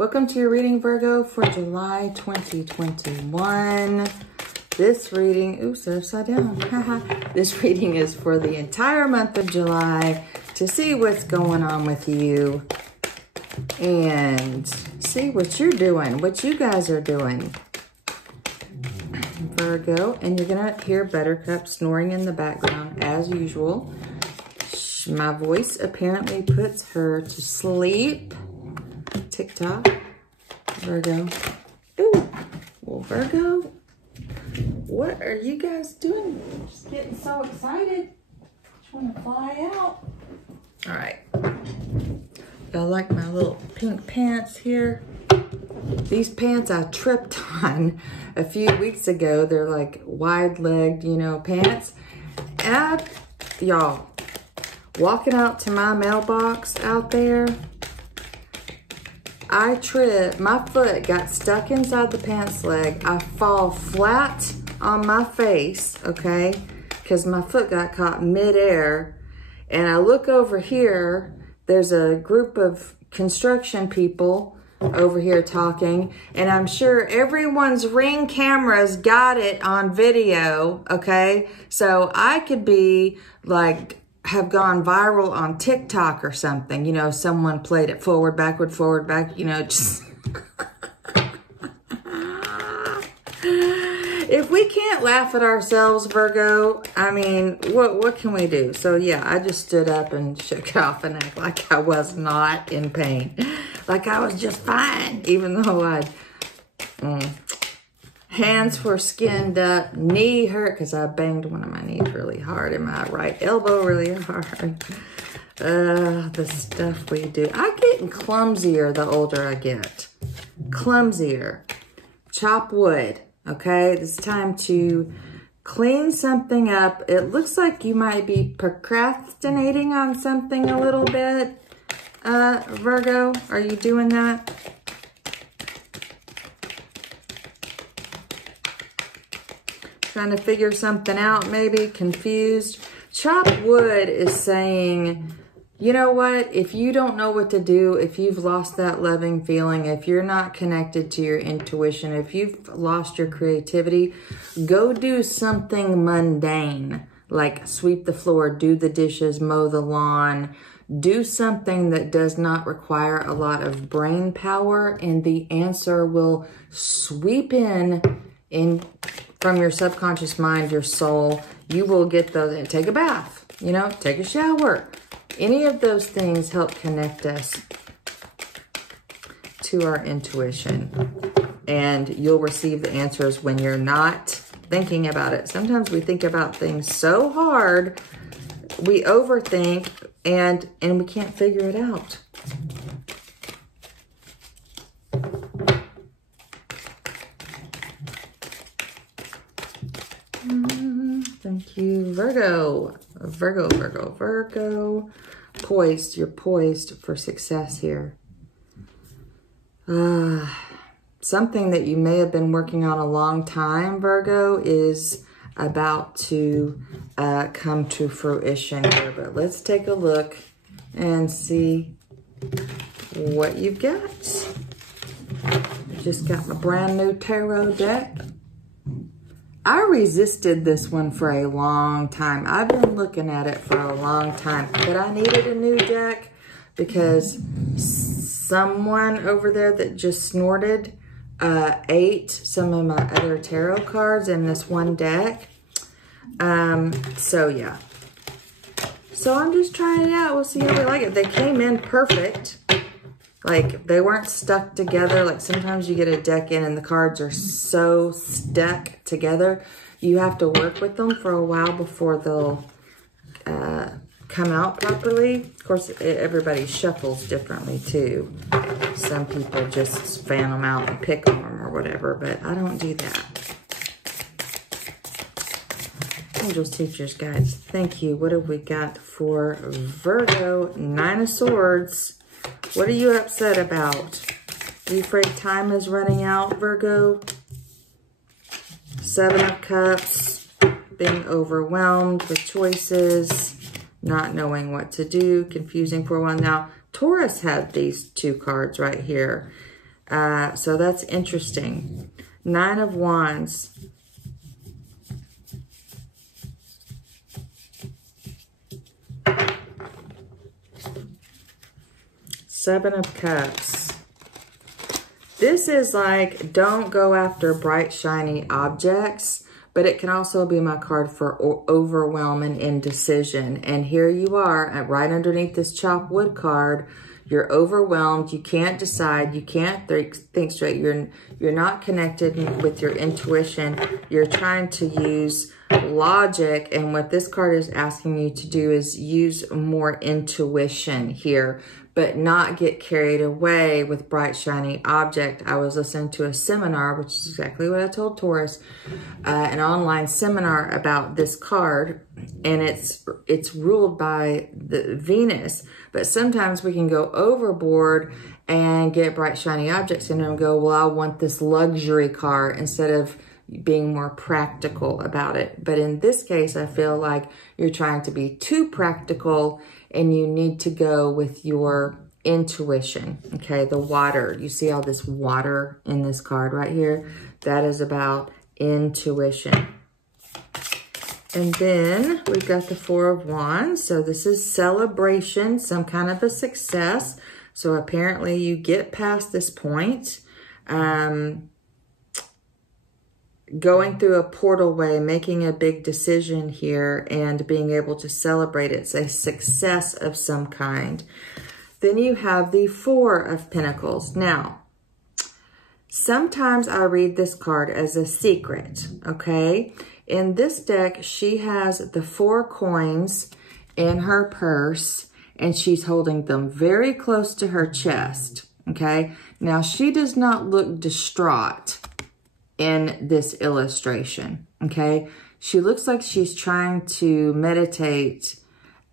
Welcome to your reading, Virgo, for July 2021. This reading, oops, upside down. This reading is for the entire month of July to see what's going on with you and see what you're doing, what you guys are doing. Virgo, and you're going to hear Buttercup snoring in the background as usual. My voice apparently puts her to sleep. TikTok. Virgo. Ooh. Well, Virgo, what are you guys doing? I'm just getting so excited. Just want to fly out. All right. Y'all like my little pink pants here? These pants I tripped on a few weeks ago. They're like wide-legged, you know, pants. And y'all, walking out to my mailbox out there, I tripped. My foot got stuck inside the pants leg. I fall flat on my face, okay? Because my foot got caught midair. And I look over here. There's a group of construction people over here talking, and I'm sure everyone's Ring cameras got it on video, okay? So I could be like, have gone viral on TikTok or something, you know, someone played it forward, back, you know, just. If we can't laugh at ourselves, Virgo, I mean, what can we do? So yeah, I just stood up and shook off and acted like I was not in pain. Like I was just fine, even though hands were skinned up, knee hurt, because I banged one of my knees really hard and my right elbow really hard. The stuff we do. I'm getting clumsier the older I get. Clumsier. Chop wood. Okay, it's time to clean something up. It looks like you might be procrastinating on something a little bit. Virgo, are you doing that? Trying to figure something out, maybe confused. Chop wood is saying, you know what? If you don't know what to do, if you've lost that loving feeling, if you're not connected to your intuition, if you've lost your creativity, go do something mundane, like sweep the floor, do the dishes, mow the lawn. Do something that does not require a lot of brain power, and the answer will sweep in from your subconscious mind, your soul. You will get those. Take a bath, you know, take a shower. Any of those things help connect us to our intuition. And you'll receive the answers when you're not thinking about it. Sometimes we think about things so hard, we overthink, and we can't figure it out. Thank you, Virgo. Virgo. Poised. You're poised for success here. Something that you may have been working on a long time, Virgo, is about to come to fruition here. But let's take a look and see what you've got. I just got my brand new tarot deck. I resisted this one for a long time. I've been looking at it for a long time, but I needed a new deck because someone over there that just snorted ate some of my other tarot cards in this one deck. So yeah. So I'm just trying it out. We'll see how we like it. They came in perfect. Like, they weren't stuck together. Like, sometimes you get a deck in and the cards are so stuck together. You have to work with them for a while before they'll come out properly. Of course, everybody shuffles differently, too. Some people just fan them out and pick them or whatever, but I don't do that. Angels, teachers, guides, thank you. What have we got for Virgo? 9 of Swords. What are you upset about? Are you afraid time is running out, Virgo? 7 of Cups, being overwhelmed with choices, not knowing what to do, confusing for one. Now, Taurus had these 2 cards right here. So that's interesting. 9 of Wands. Seven of Cups. This is like, don't go after bright, shiny objects, but it can also be my card for overwhelm and indecision. And here you are, right underneath this chop wood card. You're overwhelmed. You can't decide. You can't think straight. You're not connected with your intuition. You're trying to use logic. And what this card is asking you to do is use more intuition here, but not get carried away with bright, shiny object. I was listening to a seminar, which is exactly what I told Taurus, an online seminar about this card, and it's ruled by the Venus. But sometimes we can go overboard and get bright, shiny objects and go, well, I want this luxury car, instead of being more practical about it. But in this case, I feel like you're trying to be too practical, and you need to go with your intuition. Okay, the water. You see all this water in this card right here? That is about intuition. And then we've got the 4 of Wands. So this is celebration, some kind of a success. So apparently you get past this point. Going through a portal way, making a big decision here and being able to celebrate it. It's a success of some kind. Then you have the 4 of Pentacles. Now, sometimes I read this card as a secret, okay? In this deck, she has the 4 coins in her purse, and she's holding them very close to her chest, okay? Now, she does not look distraught in this illustration, okay? She looks like she's trying to meditate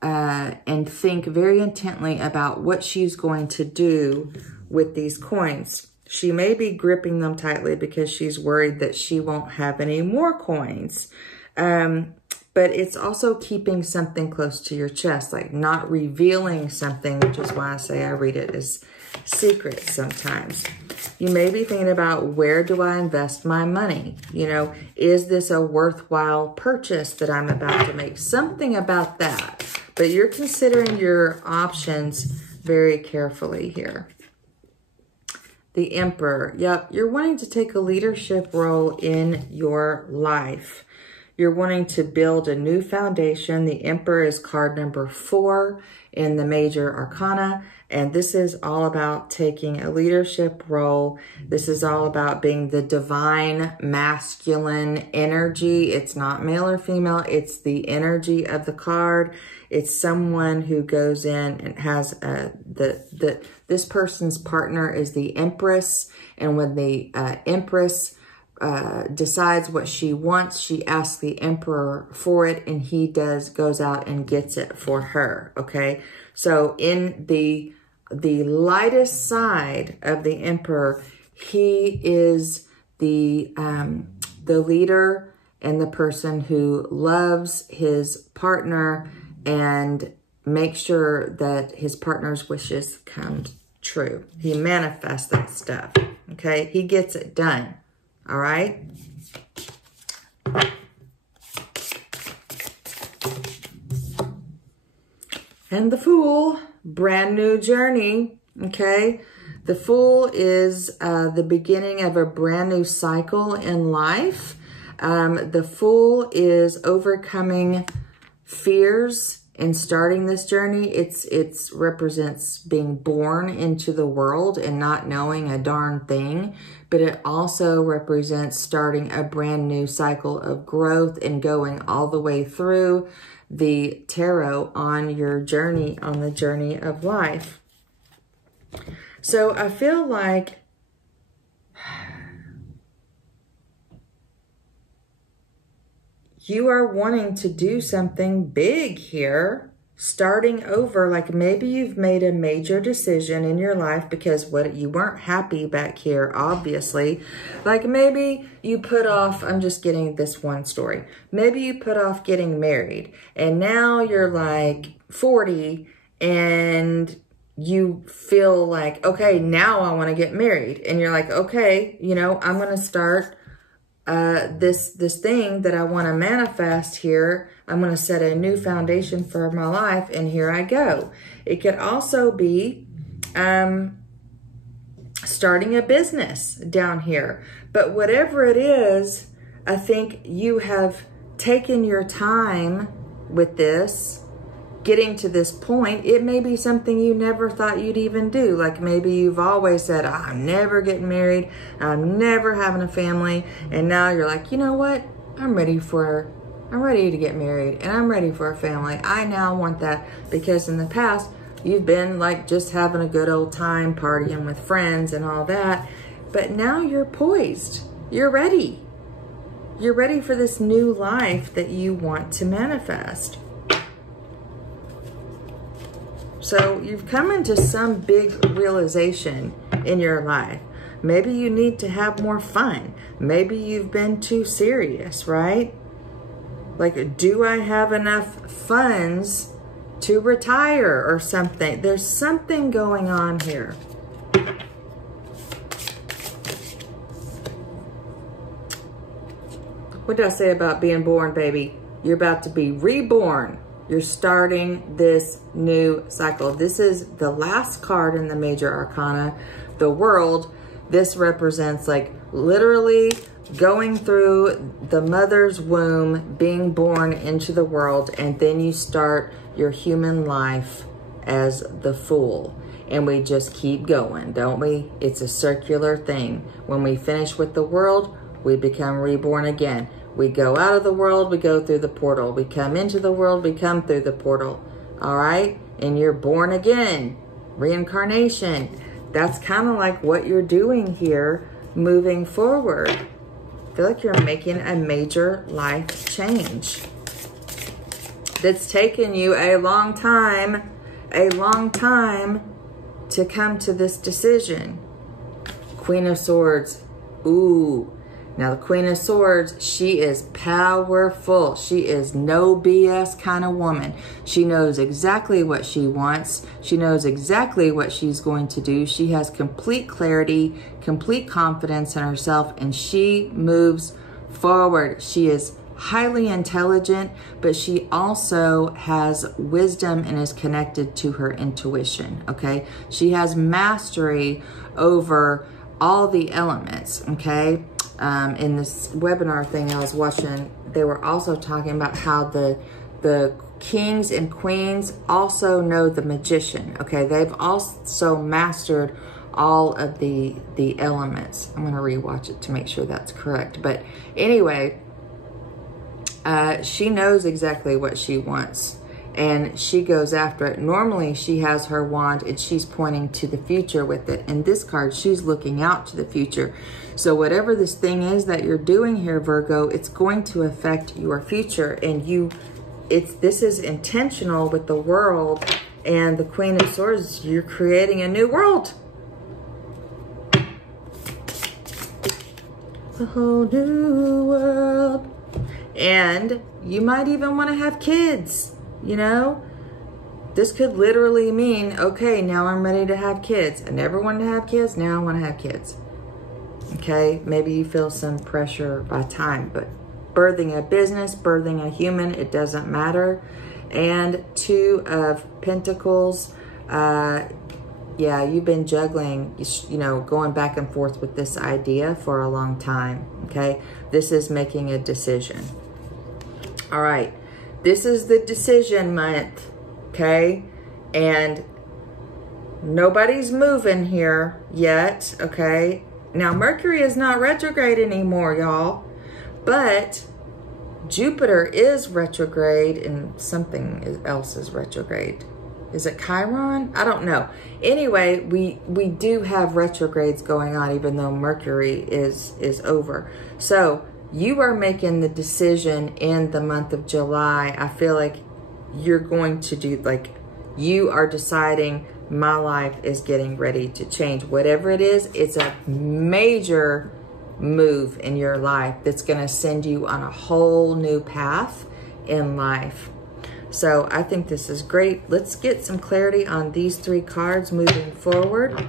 and think very intently about what she's going to do with these coins. She may be gripping them tightly because she's worried that she won't have any more coins. But it's also keeping something close to your chest, like not revealing something, which is why I say I read it as secret sometimes. You may be thinking about, where do I invest my money? You know, is this a worthwhile purchase that I'm about to make? Something about that. But you're considering your options very carefully here. The Emperor. Yep, you're wanting to take a leadership role in your life. You're wanting to build a new foundation. The Emperor is card number 4 in the major arcana. And this is all about taking a leadership role. This is all about being the divine masculine energy. It's not male or female. It's the energy of the card. It's someone who goes in and has this person's partner is the Empress. And when the Empress decides what she wants, she asks the Emperor for it, and he goes out and gets it for her. Okay, so in the lightest side of the Emperor, he is the leader and the person who loves his partner and makes sure that his partner's wishes come true. He manifests that stuff. Okay, he gets it done. All right. And the Fool, brand new journey. Okay. The Fool is the beginning of a brand new cycle in life. The Fool is overcoming fears and starting this journey. It represents being born into the world and not knowing a darn thing. But it also represents starting a brand new cycle of growth and going all the way through the tarot on your journey, on the journey of life. So I feel like you are wanting to do something big here, starting over. Like maybe you've made a major decision in your life because you weren't happy back here, obviously. Like maybe you put off, I'm just getting this one story. Maybe you put off getting married and now you're like 40 and you feel like, okay, now I want to get married. And you're like, okay, you know, I'm going to start this thing that I want to manifest here. I'm going to set a new foundation for my life, and here I go. It could also be starting a business down here. But whatever it is, I think you have taken your time with this, getting to this point. It may be something you never thought you'd even do. Like maybe you've always said, I'm never getting married, I'm never having a family. And now you're like, you know what? I'm ready to get married, and I'm ready for a family. I now want that, because in the past, you've been like just having a good old time partying with friends and all that. But now you're poised. You're ready. You're ready for this new life that you want to manifest. So you've come into some big realization in your life. Maybe you need to have more fun. Maybe you've been too serious, right? Like, do I have enough funds to retire or something? There's something going on here. What did I say about being born, baby? You're about to be reborn. You're starting this new cycle. This is the last card in the major arcana, the World. This represents like literally going through the mother's womb, being born into the world, and then you start your human life as the Fool. And we just keep going, don't we? It's a circular thing. When we finish with the world, we become reborn again. We go out of the world, we go through the portal. We come into the world, we come through the portal. All right? And you're born again. Reincarnation. That's kind of like what you're doing here moving forward. I feel like you're making a major life change that's taken you a long time to come to this decision. Queen of Swords. Ooh. Now, the Queen of Swords, she is powerful. She is no BS kind of woman. She knows exactly what she wants. She knows exactly what she's going to do. She has complete clarity, complete confidence in herself, and she moves forward. She is highly intelligent, but she also has wisdom and is connected to her intuition, okay? She has mastery over all the elements, okay? In this webinar thing I was watching, they were also talking about how the kings and queens also know the magician. Okay, they've also mastered all of the elements. I'm going to rewatch it to make sure that's correct. But anyway, she knows exactly what she wants, and she goes after it. Normally, she has her wand and she's pointing to the future with it. In this card, she's looking out to the future. So whatever this thing is that you're doing here, Virgo, it's going to affect your future. And this is intentional with the World and the Queen of Swords. You're creating a new world. A whole new world. And you might even want to have kids. You know, this could literally mean, okay, now I'm ready to have kids. I never wanted to have kids. Now I want to have kids. Okay, maybe you feel some pressure by time, but birthing a business, birthing a human, it doesn't matter. And Two of Pentacles, yeah, you've been juggling, you know, going back and forth with this idea for a long time. Okay, this is making a decision. All right. This is the decision month, okay? And nobody's moving here yet, okay? Now, Mercury is not retrograde anymore, y'all. But Jupiter is retrograde and something else is retrograde. Is it Chiron? I don't know. Anyway, we do have retrogrades going on even though Mercury is over. So you are making the decision in the month of July. I feel like you're going to do, like, you are deciding my life is getting ready to change. Whatever it is, it's a major move in your life that's going to send you on a whole new path in life. So I think this is great. Let's get some clarity on these 3 cards moving forward.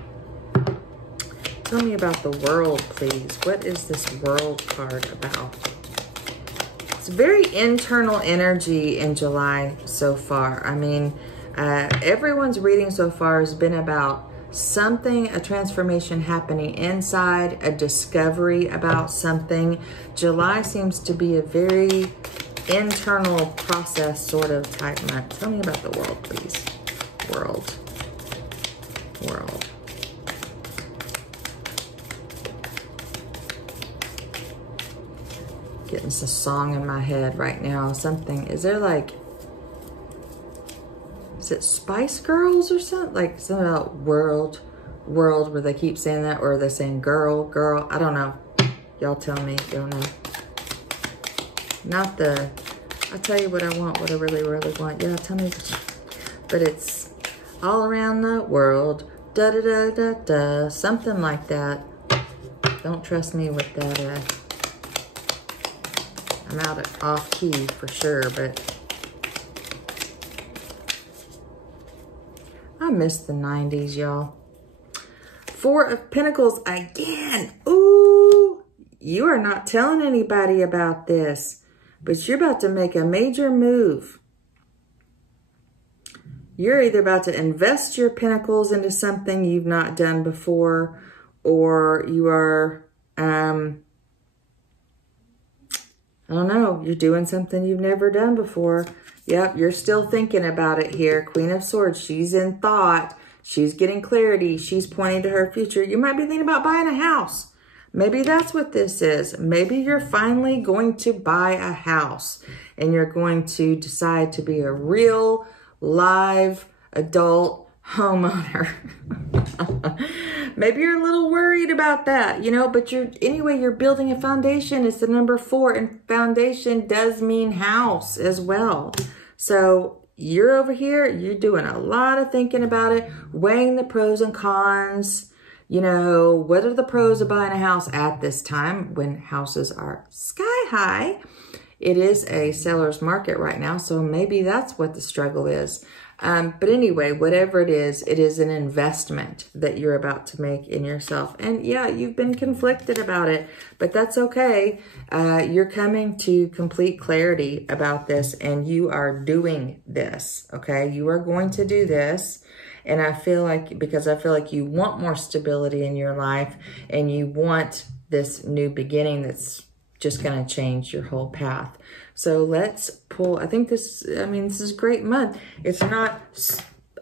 Tell me about the World, please. What is this World card about? It's very internal energy in July so far. I mean, everyone's reading so far has been about something, a transformation happening inside, a discovery about something. July seems to be a very internal process sort of type month. Tell me about the World, please. World. World. Getting a song in my head right now. Something, is there like, is it Spice Girls or something? Like something about world, where they keep saying that, or they're saying girl, I don't know. Y'all tell me, y'all know. Not the, I'll tell you what I want, what I really, really want. Yeah, tell me. But it's all around the world, da da da da da, something like that. Don't trust me with that. I'm out of off key for sure, but I miss the 90s, y'all. 4 of Pentacles again. Ooh, you are not telling anybody about this, but you're about to make a major move. You're either about to invest your Pentacles into something you've not done before, or you are, I don't know, you're doing something you've never done before. Yep, you're still thinking about it here. Queen of Swords, she's in thought. She's getting clarity. She's pointing to her future. You might be thinking about buying a house. Maybe that's what this is. Maybe you're finally going to buy a house and you're going to decide to be a real, live, adult homeowner. Maybe you're a little worried about that, you know, but you're building a foundation. It's the number 4, and foundation does mean house as well. So you're over here, you're doing a lot of thinking about it, weighing the pros and cons. You know, what are the pros of buying a house at this time when houses are sky high? It is a seller's market right now, so maybe that's what the struggle is. But anyway, whatever it is an investment that you're about to make in yourself. And yeah, you've been conflicted about it, but that's okay. You're coming to complete clarity about this, and you are doing this, okay? You are going to do this. And I feel like you want more stability in your life, and you want this new beginning that's just going to change your whole path. So let's pull, I think this is a great month. It's not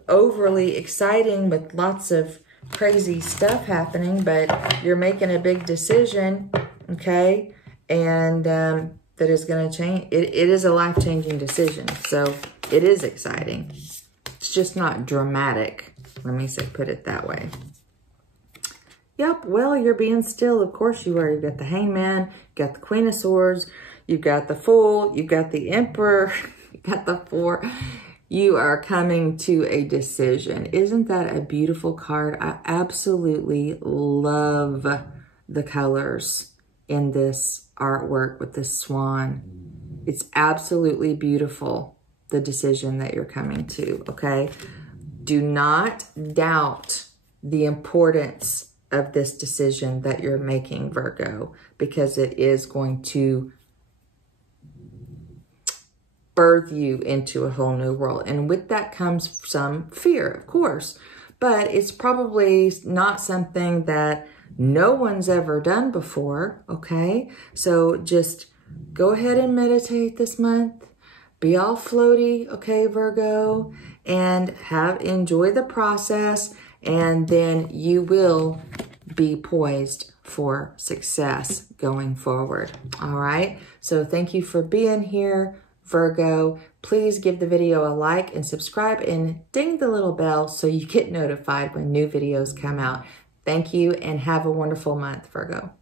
overly exciting with lots of crazy stuff happening, but you're making a big decision, okay? And that is going to change. It is a life-changing decision. So it is exciting. It's just not dramatic. Let me put it that way. Yep, well, you're being still. Of course you are. You've got the Hangman, you've got the Queen of Swords, you've got the Fool, you've got the Emperor, you've got the 4. You are coming to a decision. Isn't that a beautiful card? I absolutely love the colors in this artwork with this swan. It's absolutely beautiful, the decision that you're coming to, okay? Do not doubt the importance of this decision that you're making, Virgo, because it is going to birth you into a whole new world. And with that comes some fear, of course, but it's probably not something that no one's ever done before, okay? So just go ahead and meditate this month. Be all floaty, okay, Virgo, and enjoy the process, and then you will be poised for success going forward. All right. So thank you for being here, Virgo. Please give the video a like and subscribe and ding the little bell so you get notified when new videos come out. Thank you and have a wonderful month, Virgo.